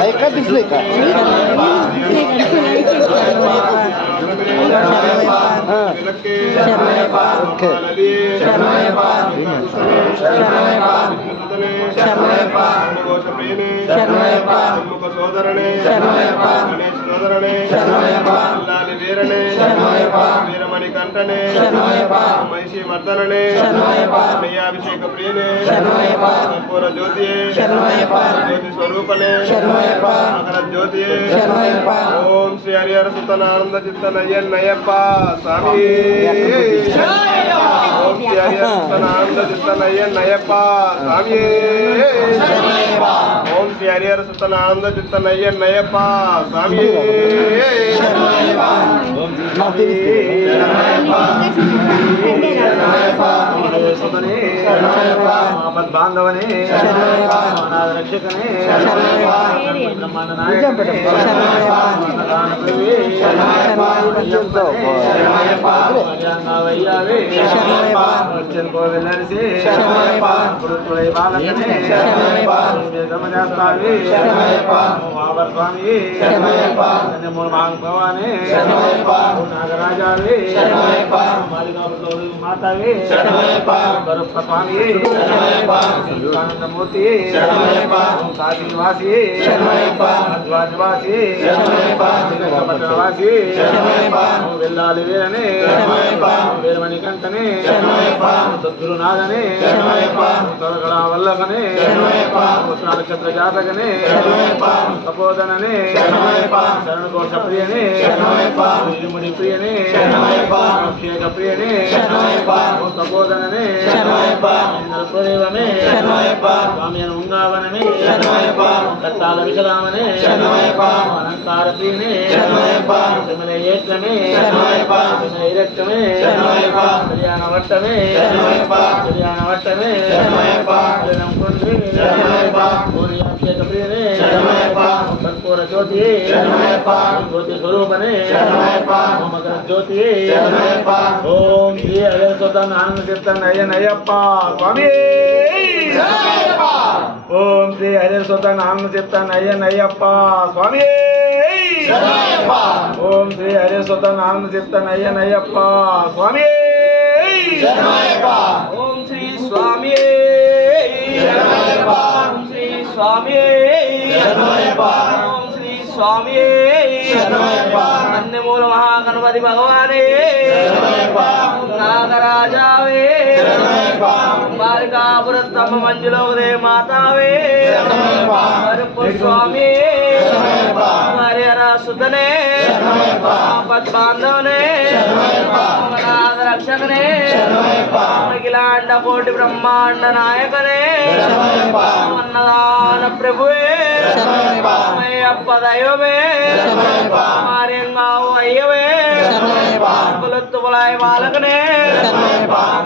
like dislike సోదరణే సోదరణే వీరనే Veeramani కంఠనే మహిషి మర్దననే అభిషేక ప్రియనే కర్పూర జ్యోతి జ్యోతి స్వరూపనే మకర జ్యోతి ఓం శ్రీ హరిహర సుతనానంద చిత్తనయ్యప్ప స్వామి ఓం శ్రీ హరిహర సుతనానంద చిత్తనయ్యప్ప స్వామి ఓం శ్రీ హరిహర సుతనానంద చిత్తనయ్యప్ప స్వామి బాంధవనే రక్షకనే బ్రహ్మాండ భవానే నాగరాజావే మాతావే స్వామి ఆనందమూర్తి కాశీనివాసి అద్వానివాసి పట్టణవాసి వెళ్ళాలి వీరనే వీరమణి కంటనే సద్గురునాథనే తొలగడ వల్లభనే నక్షత్ర జాతకనే తపోధననే శరణకోశ ప్రియనే ఇరుముడి ప్రియనే అభిషేక ప్రియనే తపోధననే స్వదేవమే స్వామి ఉంగావనమే దత్తాల విషరామనే అలంకార ప్రియనే ఏట్లమే ఇరక్తమే కళ్యాణ వట్టమే కళ్యాణ వట్టమే అభిషేక ప్రియనే కర్పూర జ్యోతి జ్యోతి స్వరూపనే మకర జ్యోతి ఓం శ్రీ అయ్యప్ప ఆనంద తీర్థం అయ్యప్ప స్వామి ఓం శ్రీ హరిహర ఆనంద తీర్థం అయ్యప్ప స్వామి ఓం శ్రీ హరిహర ఆనంద తీర్థం అయ్యప్ప స్వామి ఓం శ్రీ స్వామి ఓం శ్రీ స్వామి ఓం శ్రీ స్వామి అన్నమూల మహాగణపతి భగవానే నాగరాజావే బాలికాపురస్తమ మంజులోదే మాతావే స్వామి హరిహర సుతనే పద్మాంధవనే నాథ రక్షకనే అఖిలాండ కోటి బ్రహ్మాండ నాయకనే అన్నదాన ప్రభువే అయ్యప్ప దైవమే ఆర్యంగావు అయ్యవే కులత్తుబలాయ బాలకనే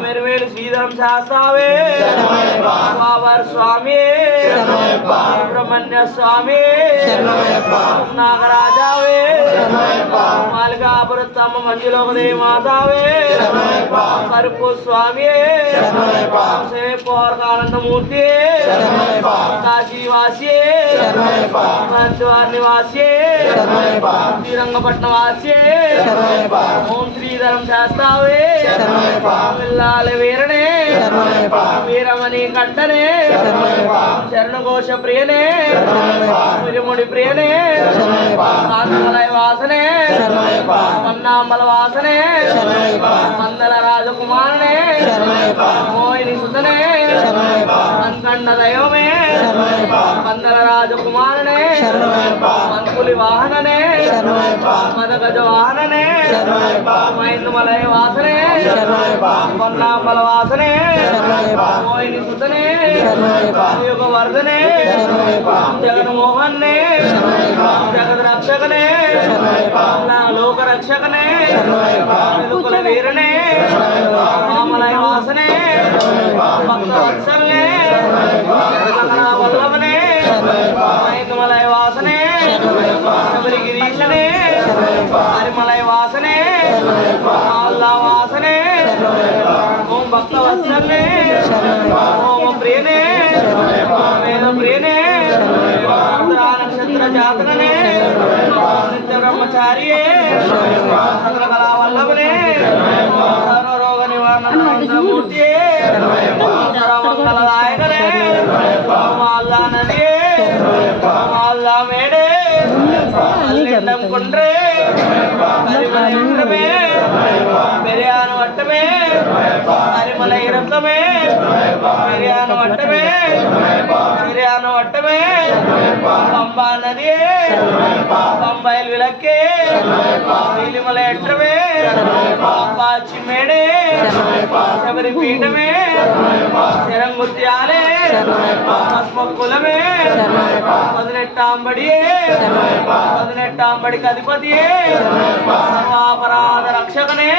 మెరువేలు శ్రీధరం శాస్త్రావే బాబర్ స్వామి సుబ్రహ్మణ్య స్వామి నాగరాజావే మాలికాపురత్తమ్మ మంజులోకదే మాతావే కరుపు స్వామి పౌరకానందమూర్తి కాశీవాసి నివాసి శ్రీరంగపట్నం వాసి ఓం శ్రీధరం శాస్త్రావే వెళ్ళాలి వీరనే వీరమణి కంటనే శరణఘోష ప్రియనే విరుముడి ప్రియనే కాంతలయ వాసనే మన్నాంబల వాసనే మందల రాజకుమారనే మోహిని సుతనే మంకండ దైవమే మందల రాజకుమారనే మంకులి వాహననే మదగజ వాహననే మైందుమలయ వాసనే మన్నాంబల వాసనే మోహిని సుతనే యుగ వర్ధనే జగన్మోహన్నే జగద్ రక్షకనే నాలో రక్షకనే వెలుగుల వీరనే మామలయ వాసనే భక్త వత్సలనే వల్లభనే ఐదుమలయ వాసనే శబరి గిరీశనే హరిమలయ వాసనే అల్లా వాసనే ఓం భక్త వత్సలనే ఓం ప్రియనే వేద ప్రియనే నక్షత్ర జాతకనే నిత్య బ్రహ్మచారియే సకల కళా వల్లభనే సర్వరోగ నివారణ మంత్రమూర్తియే సర్వమంగళదాయకనే అల్లా నదియే అల్లా మేడే అల్లిండం కుండ్రే హరిమల ఇంద్రమే పెరియాను వట్టమే హరిమల ఇరత్తమే పెరియాను వట్టమే పెరియాను వట్టమే పంబా నదియే పంబైల్ విளக்கே నీలిమల ఎట్రమే పాచి మేడే శబరి పీఠమే శరంగుత్యాలే పద్మకులమే 18 18 అధిపతియే సర్వాపరాధ రక్షకనే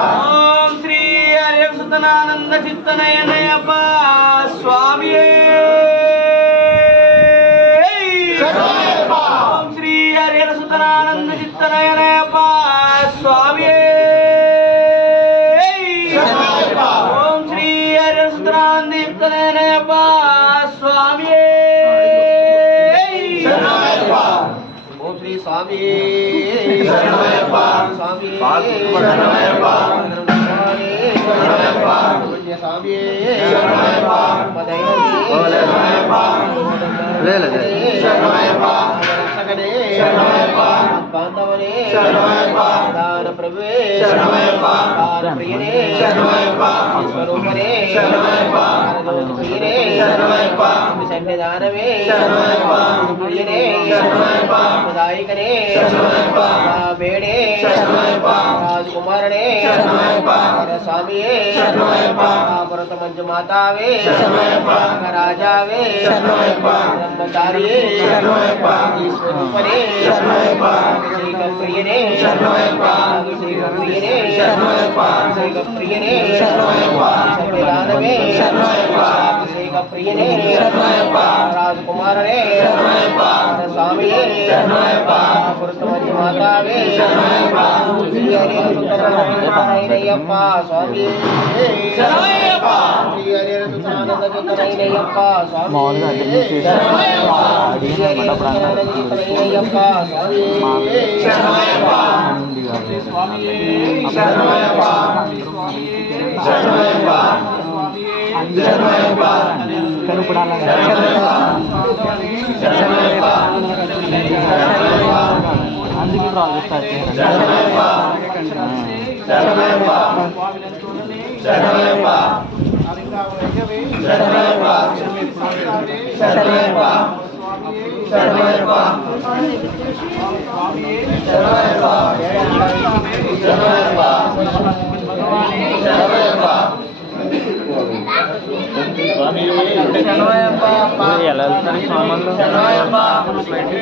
ఓం శ్రీ హరిసుతనానంద చిత్తనయనయప్ప స్వామియే ఓం శ్రీ హరిసుతనానంద చిత్తనయనయప్ప స్వామియే ఓం శ్రీ హరిసుతనానంద చిత్తనయనయప్ప స్వామియే ఓం శ్రీ స్వామి స్వామి బాంధవనే దాన ప్రభువే దాన ప్రియనే స్వరూపనే ప్రియనే సన్నిధానమే ప్రియనే దాయకనే వేడే రాజకుమారనే స్వామియే భరత మంజు మాతావే రాజావే బ్రహ్మచారియే ఈశ్వరూపనే శ్రీగప్రియనే శ్రీగప్రియనే శ్రీగప్రియనే సన్నిధానమే శ్రీగప్రియనే రాజకుమారనే స్వామియే భరత మంజు మాతావే శ్రీ హరి సుతరాయనయ్యప్ప స్వామి శ్రీ హరి సుతరానంద చిత్తనయ్యప్ప స్వామి శ్రీ హరి సుతరానంద చిత్తనయ్యప్ప అందుకే ప్రాజెక్ట్ ఎలా వెళ్తాను సామాన్లు ఫ్లైట్